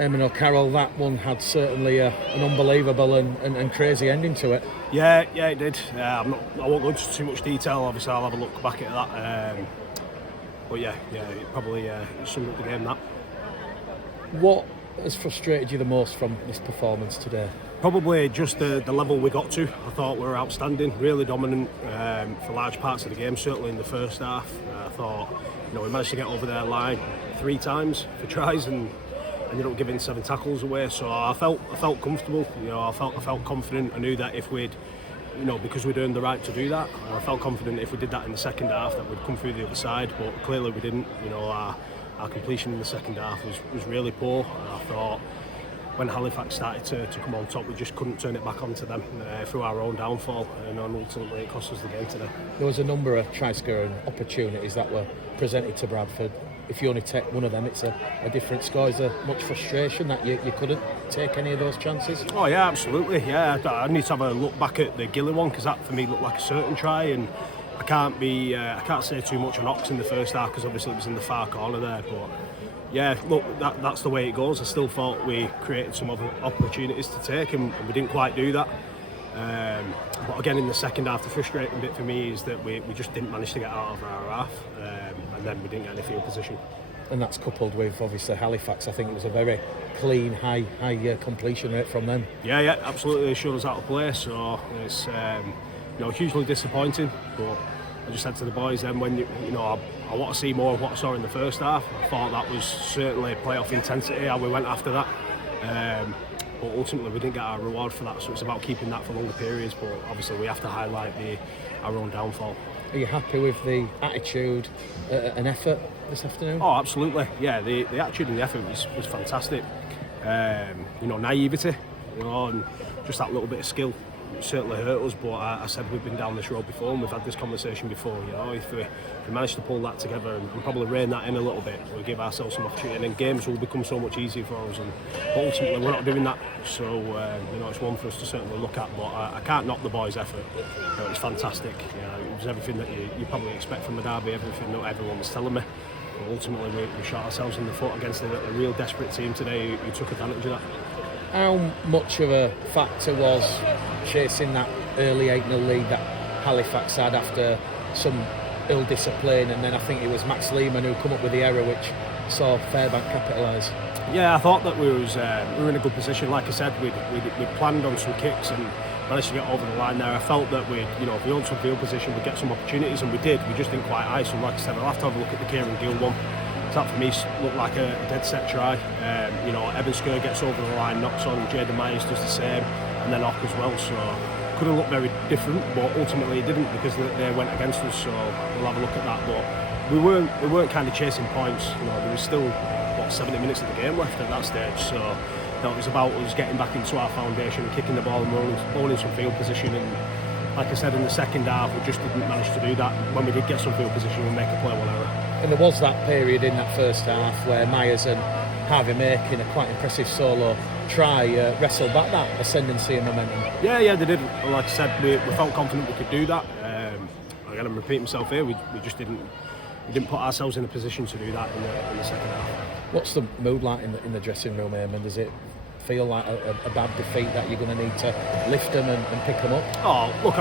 Eamon O'Carroll, that one had certainly an unbelievable and crazy ending to it. Yeah, it did. I won't go into too much detail. Obviously, I'll have a look back at that. But it probably summed up the game. That. What has frustrated you the most from this performance today? Probably just the level we got to. I thought we were outstanding, really dominant for large parts of the game. Certainly in the first half, I thought we managed to get over their line 3 times for tries and ended up giving 7 tackles away. So I felt comfortable. I felt confident. I knew that if we'd, because we'd earned the right to do that, I felt confident if we did that in the second half that we'd come through the other side. But clearly we didn't. Our completion in the second half was really poor. And I thought when Halifax started to come on top, we just couldn't turn it back onto them through our own downfall, and ultimately it cost us the game today. There was a number of try-scoring opportunities that were presented to Bradford. If you only take one of them, it's a different score. Is there much frustration that you couldn't take any of those chances? Oh yeah, absolutely. Yeah, I need to have a look back at the Gilly one, because that for me looked like a certain try, and I can't say too much on Ox in the first half because obviously it was in the far corner there. But yeah, look, that's the way it goes. I still thought we created some other opportunities to take, and we didn't quite do that. But again, in the second half, the frustrating bit for me is that we just didn't manage to get out of our half, and then we didn't get any field position. And that's coupled with obviously Halifax. I think it was a very clean, high completion rate from them. Yeah, absolutely. They showed us out of play, so it's hugely disappointing. But I just said to the boys then, when I want to see more of what I saw in the first half. I thought that was certainly playoff intensity, how we went after that. But ultimately we didn't get our reward for that, so it's about keeping that for longer periods. But obviously we have to highlight our own downfall. Are you happy with the attitude and effort this afternoon? Oh, absolutely. Yeah, the attitude and the effort was fantastic. Naivety, and just that little bit of skill certainly hurt us. But I said we've been down this road before and we've had this conversation before. If we manage to pull that together and probably rein that in a little bit, we'll give ourselves some opportunity, and then games will become so much easier for us. But ultimately we're not doing that, so it's one for us to certainly look at. But I can't knock the boys' effort. It was fantastic. It was everything that you probably expect from a derby, everything that everyone was telling me. But ultimately we shot ourselves in the foot against a real desperate team today who took advantage of that. How much of a factor was chasing that early 8-0 lead that Halifax had after some ill discipline, and then I think it was Max Lehman who come up with the error which saw Fairbank capitalise? Yeah, I thought that we were in a good position. Like I said, we'd planned on some kicks and managed to get over the line there. I felt that if we owned some field position, we'd get some opportunities, and we did. We just didn't quite ice them. Like I said, I'll have to have a look at the Kieran Gill one. That for me looked like a dead set try. Evan Skur gets over the line, knocks on, Jaden Myers does the same, and then Ock as well. So could have looked very different, but ultimately it didn't, because they went against us. So we'll have a look at that. But we weren't kind of chasing points. There was still 70 minutes of the game left at that stage. So it was about us getting back into our foundation, kicking the ball and rolling some field position. And like I said, in the second half, we just didn't manage to do that. When we did get some field position, we make a play, one error. And there was that period in that first half where Myers and Harvey, making a quite impressive solo try, wrestled back that ascendancy and momentum. Yeah, they did. Like I said, we felt confident we could do that. Again, I'm repeating myself here. We just didn't put ourselves in a position to do that in the second half. What's the mood like in the dressing room, Eamon? Does it feel like a bad defeat that you're going to need to lift them and pick them up? Oh, look,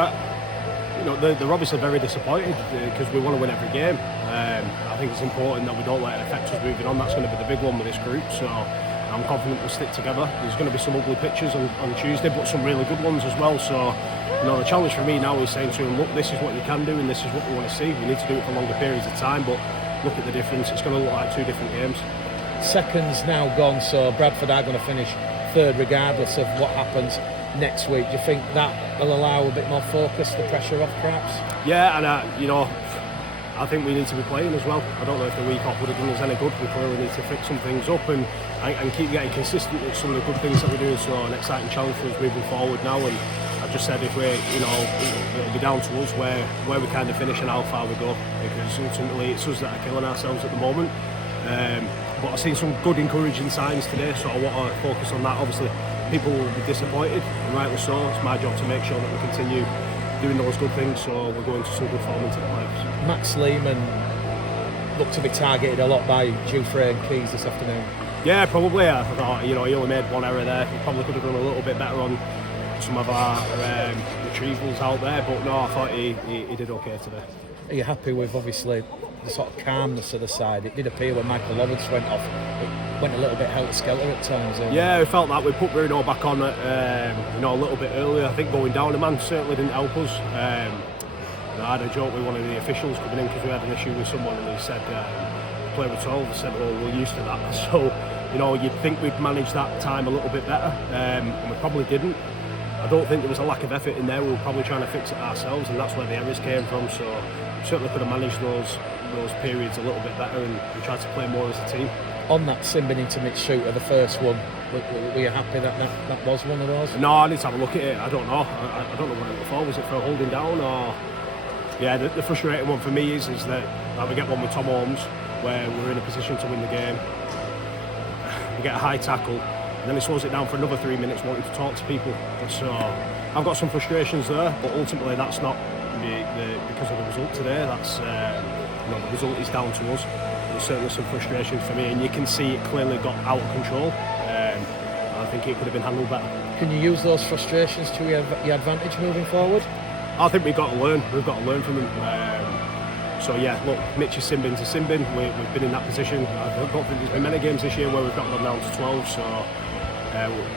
they're obviously very disappointed because we want to win every game. I think it's important that we don't let it affect us moving on. That's going to be the big one with this group. So I'm confident we'll stick together. There's going to be some ugly pictures on Tuesday, but some really good ones as well. So the challenge for me now is saying to them, look, this is what you can do and this is what we want to see. We need to do it for longer periods of time, but look at the difference. It's going to look like 2 different games. Second's now gone, so Bradford are going to finish third regardless of what happens next week. Do you think that will allow a bit more focus, the pressure off perhaps? Yeah, and I think we need to be playing as well. I don't know if the week off would have done us any good. We clearly need to fix some things up and keep getting consistent with some of the good things that we're doing. So an exciting challenge for us moving forward now. And I just said if it'll be down to us where we kind of finish and how far we go, because ultimately it's us that are killing ourselves at the moment. But I've seen some good encouraging signs today, so I want to focus on that. Obviously people will be disappointed, and rightly so. It's my job to make sure that we continue doing those good things, so we're going to some good form into the playoffs. Max Lehman looked to be targeted a lot by Jufrey and Keys this afternoon. Yeah, probably. I thought, he only made one error there. He probably could have done a little bit better on some of our retrievals out there, but no, I thought he did okay today. Are you happy with, obviously, the sort of calmness of the side? It did appear when Michael Lawrence went off, it went a little bit helter-skelter at times. Yeah, we felt that. We put Bruno back on a little bit earlier. I think going down the man certainly didn't help us. I had a joke with one of the officials coming in because we had an issue with someone, and he said, play with 12. I said, well, we're used to that. So, you'd think we'd managed that time a little bit better, and we probably didn't. I don't think there was a lack of effort in there. We were probably trying to fix it ourselves, and that's where the errors came from. So we certainly could have managed those periods a little bit better and tried to play more as a team. On that Simbin into mid-shooter, the first one, were you happy that was one of those? No, I need to have a look at it. I don't know. I don't know what it was for. Was it for holding down or? Yeah, the frustrating one for me is that we get one with Tom Holmes where we're in a position to win the game. We get a high tackle, and then he slows it down for another 3 minutes wanting to talk to people. So I've got some frustrations there, but ultimately that's not because of the result today. That's the result is down to us. There's certainly some frustrations for me, and you can see it clearly got out of control. I think it could have been handled better. Can you use those frustrations to your advantage moving forward? I think we've got to learn. We've got to learn from them. So yeah, look, Mitch is Simbin to Simbin. We've been in that position. I don't think there's been many games this year where we've got them down to 12. So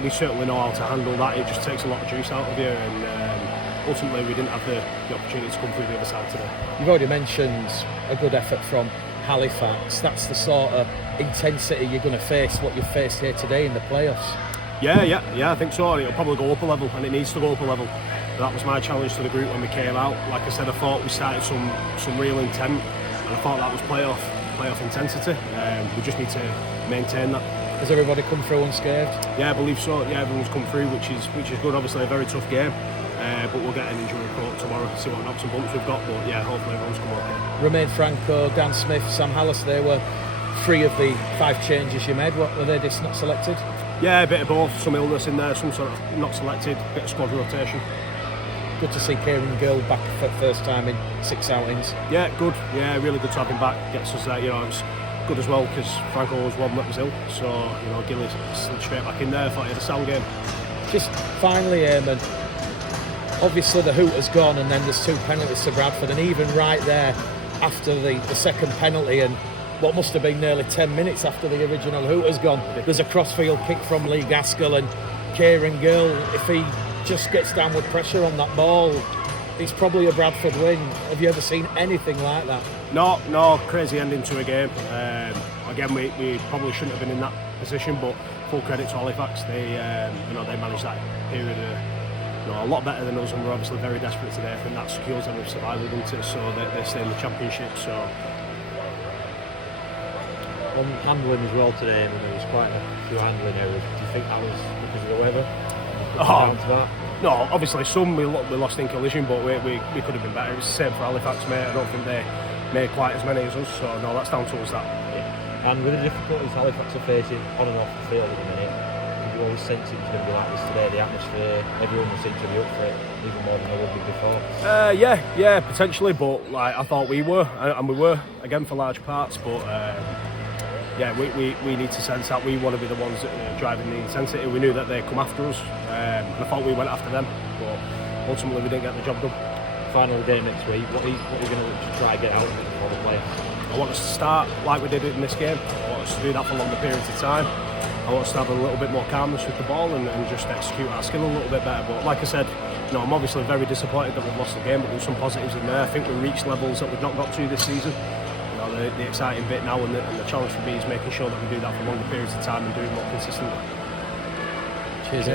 we certainly know how to handle that. It just takes a lot of juice out of you, and ultimately we didn't have the opportunity to come through the other side today. You've already mentioned a good effort from Halifax. That's the sort of intensity you're going to face, what you've faced here today in the playoffs. Yeah, I think so. It'll probably go up a level, and it needs to go up a level. That was my challenge to the group when we came out. Like I said, I thought we started some real intent, and I thought that was playoff intensity. We just need to maintain that. Has everybody come through unscathed? Yeah, I believe so. Yeah, everyone's come through, which is good. Obviously, a very tough game, but we'll get an injury report tomorrow, see what knocks and bumps we've got. But yeah, hopefully everyone's come okay. Romain Franco, Dan Smith, Sam Hallis, they were 3 of the 5 changes you made. What were they just not selected? Yeah, a bit of both. Some illness in there, some sort of not selected, bit of squad rotation. Good to see Kieran Gill back for the first time in 6 outings. Yeah, good. Yeah, really good to have him back. Gets us it's good as well because Franco was one that was ill. So, Gill is slid straight back in there. I thought he had a sound game. Just finally, Eamon, obviously the hoot has gone, and then there's 2 penalties to Bradford, and even right there after the second penalty, and what must have been nearly 10 minutes after the original hoot has gone, there's a crossfield kick from Lee Gaskell, and Kieran Gill, if he just gets downward pressure on that ball, it's probably a Bradford win. Have you ever seen anything like that? No, crazy ending to a game. Again, we probably shouldn't have been in that position, but full credit to Halifax. They managed that period a lot better than us, and we're obviously very desperate today. I think that secures them with survival, doesn't it? So they stay in the championship. So on handling as well today, there was quite a few handling errors. Do you think that was because of the weather? Down to that? No, obviously some we lost in collision, but we could have been better. It's the same for Halifax, mate. I don't think they made quite as many as us, so no, that's down to us. That. Yeah. And with the difficulties Halifax are facing on and off the field at the minute, did you always sense it was going to be like this today? The atmosphere, everyone was seemed to be up for it, even more than they would be before. Yeah, potentially, but I thought we were, and we were again for large parts, but. We need to sense that we want to be the ones that are driving the intensity. We knew that they'd come after us, and I thought we went after them, but ultimately we didn't get the job done. Final game next week, what are you going to try and get out of it before the play? I want us to start like we did in this game. I want us to do that for longer periods of time. I want us to have a little bit more calmness with the ball and just execute our skill a little bit better. But like I said, I'm obviously very disappointed that we've lost the game, but there's some positives in there. I think we reached levels that we've not got to this season. The exciting bit now and the challenge for me is making sure that we do that for longer periods of time and do it more consistently. Cheers.